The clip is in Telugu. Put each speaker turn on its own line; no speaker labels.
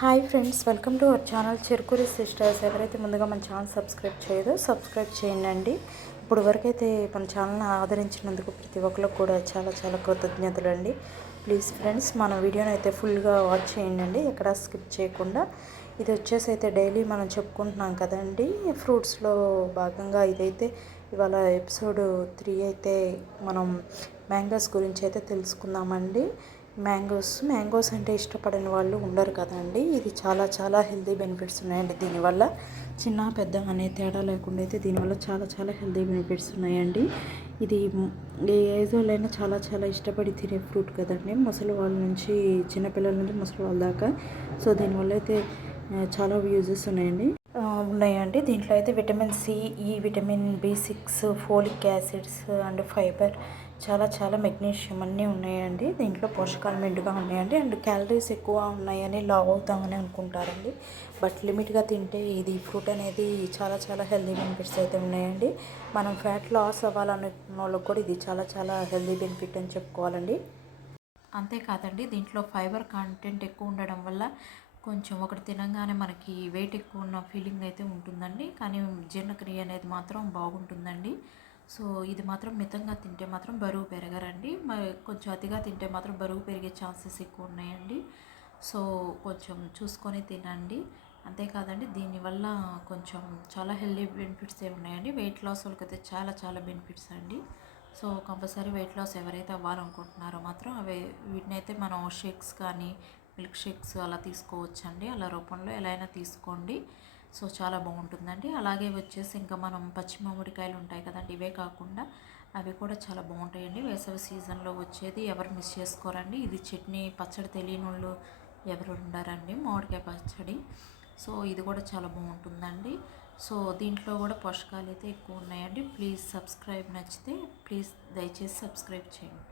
Hi friends welcome to our channel Chirukuri sisters. ఎవరైతే ముందుగా మన ఛానల్ సబ్స్క్రైబ్ చేయదో సబ్స్క్రైబ్ చేయండి ఇప్పుడు వరకైతే మన ఛానల్ని ఆదరించినందుకు ప్రతి ఒక్కరికి కూడా చాలా చాలా కృతజ్ఞతలు అండి ప్లీజ్ ఫ్రెండ్స్ మన వీడియోని అయితే ఫుల్గా వాచ్ చేయండి ఎక్కడ స్కిప్ చేయకుండా. ఇది వచ్చేసి అయితే డైలీ మనం చెప్పుకుంటున్నాం కదండి. ఫ్రూట్స్లో భాగంగా ఇదైతే ఇవాళ ఎపిసోడ్ త్రీ అయితే మనం మ్యాంగోస్ గురించి అయితే తెలుసుకుందామండి. మ్యాంగోస్. మ్యాంగోస్ అంటే ఇష్టపడని వాళ్ళు ఉండరు కదండి. ఇది చాలా చాలా హెల్తీ బెనిఫిట్స్ ఉన్నాయండి దీనివల్ల. చిన్న పెద్ద అనే తేడా లేకుండా అయితే దీనివల్ల చాలా చాలా హెల్తీ బెనిఫిట్స్ ఉన్నాయండి. ఇది ఏ ఏజ్ వాళ్ళైనా చాలా చాలా ఇష్టపడి తినే ఫ్రూట్ కదండి. ముసలి వాళ్ళ నుంచి చిన్నపిల్లల నుంచి ముసలి వాళ్ళ దాకా. సో దీనివల్ల అయితే చాలా యూజెస్ ఉన్నాయండి. ఉన్నాయండి. దీంట్లో అయితే విటమిన్ సి ఈ vitamin B six folic acids and fibre చాలా చాలా మెగ్నీషియం అన్నీ ఉన్నాయండి. దీంట్లో పోషకాలు మెండుగా ఉన్నాయండి. అండ్ క్యాలరీస్ ఎక్కువ ఉన్నాయని లావ్ అవుతామని అనుకుంటారండి. బట్ లిమిట్గా తింటే ఇది ఫ్రూట్ అనేది చాలా చాలా హెల్దీ బెనిఫిట్స్ అయితే ఉన్నాయండి. మనం ఫ్యాట్ లాస్ అవ్వాలనుకున్న వాళ్ళకి కూడా ఇది చాలా చాలా హెల్దీ బెనిఫిట్ అని చెప్పుకోవాలండి. అంతేకాదండి దీంట్లో ఫైబర్ కంటెంట్ ఎక్కువ ఉండడం వల్ల కొంచెం ఒకటి తినగానే మనకి వెయిట్ ఎక్కువ ఉన్న ఫీలింగ్ అయితే ఉంటుందండి. కానీ జీర్ణక్రియ అనేది మాత్రం బాగుంటుందండి. సో ఇది మాత్రం మితంగా తింటే మాత్రం బరువు పెరగరండి. మరి కొంచెం అతిగా తింటే మాత్రం బరువు పెరిగే ఛాన్సెస్ ఎక్కువ ఉన్నాయండి సో కొంచెం చూసుకొని తినండి. అంతేకాదండి దీనివల్ల కొంచెం చాలా హెల్దీ బెనిఫిట్స్ ఏ ఉన్నాయండి? వెయిట్ లాస్ వాళ్ళకైతే చాలా చాలా బెనిఫిట్స్ అండి. సో కంపల్సరీ వెయిట్ లాస్ ఎవరైతే అవ్వాలనుకుంటున్నారో మాత్రం అవి వీటిని అయితే మనం షేక్స్ కానీ మిల్క్ షేక్స్ అలా తీసుకోవచ్చండి. అలా రూపంలో ఎలా అయినా తీసుకోండి. సో చాలా బాగుంటుందండి. అలాగే వచ్చేసి ఇంకా మనం పచ్చి మామిడికాయలు ఉంటాయి కదండి ఇవే కాకుండా అవి కూడా చాలా బాగుంటాయండి. వేసవి సీజన్లో వచ్చేది ఎవరు మిస్ చేసుకోరండి. ఇది చట్నీ పచ్చడి తెలియని వాళ్ళు ఎవరు ఉండారండి మామిడికాయ పచ్చడి. సో ఇది కూడా చాలా బాగుంటుందండి. సో దీంట్లో కూడా పోషకాలు అయితే ఎక్కువ ఉన్నాయండి. ప్లీజ్ సబ్స్క్రైబ్ నచ్చితే ప్లీజ్ దయచేసి సబ్స్క్రైబ్ చేయండి.